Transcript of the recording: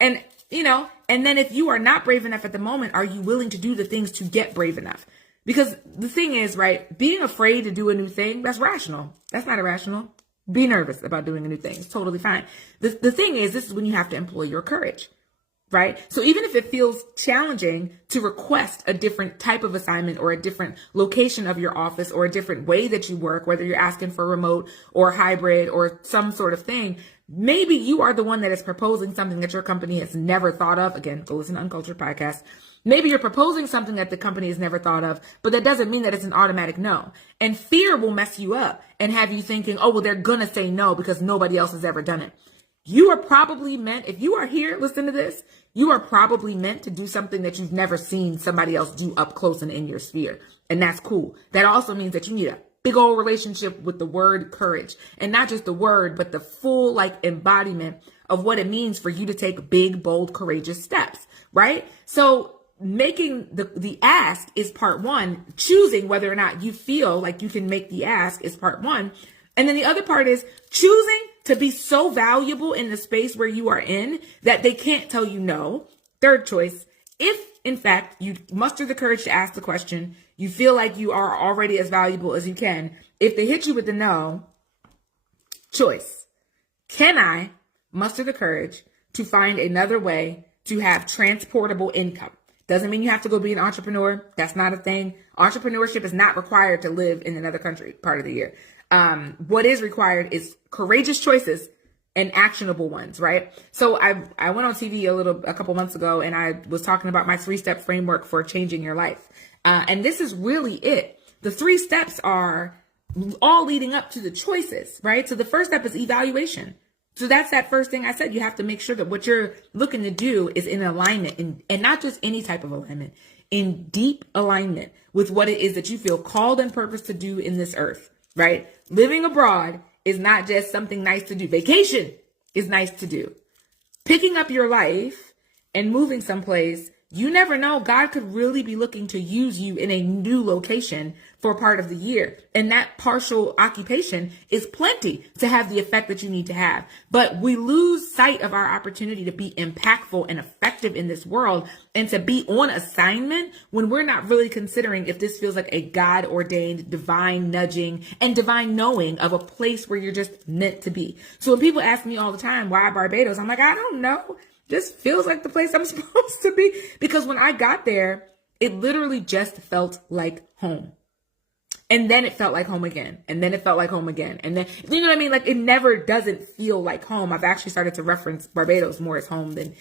And, and then if you are not brave enough at the moment, are you willing to do the things to get brave enough? Because the thing is, right, being afraid to do a new thing, that's rational. That's not irrational. Be nervous about doing a new thing. It's totally fine. The thing is, this is when you have to employ your courage, right? So even if it feels challenging to request a different type of assignment or a different location of your office or a different way that you work, whether you're asking for remote or hybrid or some sort of thing, maybe you are the one that is proposing something that your company has never thought of. Again, go listen to Uncultured Podcast. Maybe you're proposing something that the company has never thought of, but that doesn't mean that it's an automatic no. And fear will mess you up and have you thinking, oh, well, they're going to say no because nobody else has ever done it. You are probably meant, if you are here, listen to this, you are probably meant to do something that you've never seen somebody else do up close and in your sphere. And that's cool. That also means that you need a big old relationship with the word courage, and not just the word, but the full embodiment of what it means for you to take big, bold, courageous steps, right? So making the ask is part one. Choosing whether or not you feel like you can make the ask is part one. And then the other part is choosing to be so valuable in the space where you are in that they can't tell you no. Third choice, if in fact you muster the courage to ask the question, you feel like you are already as valuable as you can. If they hit you with the no, choice. Can I muster the courage to find another way to have transportable income? Doesn't mean you have to go be an entrepreneur. That's not a thing. Entrepreneurship is not required to live in another country part of the year. What is required is courageous choices and actionable ones, right? So I went on TV a couple months ago, and I was talking about my 3-step framework for changing your life. And this is really it. The 3 steps are all leading up to the choices, right? So the first step is evaluation. So that's that first thing I said. You have to make sure that what you're looking to do is in alignment, and not just any type of alignment, in deep alignment with what it is that you feel called and purposed to do in this earth, right? Living abroad is not just something nice to do. Vacation is nice to do. Picking up your life and moving someplace, you never know. God could really be looking to use you in a new location for part of the year. And that partial occupation is plenty to have the effect that you need to have. But we lose sight of our opportunity to be impactful and effective in this world and to be on assignment when we're not really considering if this feels like a God ordained divine nudging and divine knowing of a place where you're just meant to be. So when people ask me all the time, why Barbados? I'm like, I don't know. This feels like the place I'm supposed to be. Because when I got there, it literally just felt like home. And then it felt like home again. And then it felt like home again. And then, you know what I mean? Like, it never doesn't feel like home. I've actually started to reference Barbados more as home than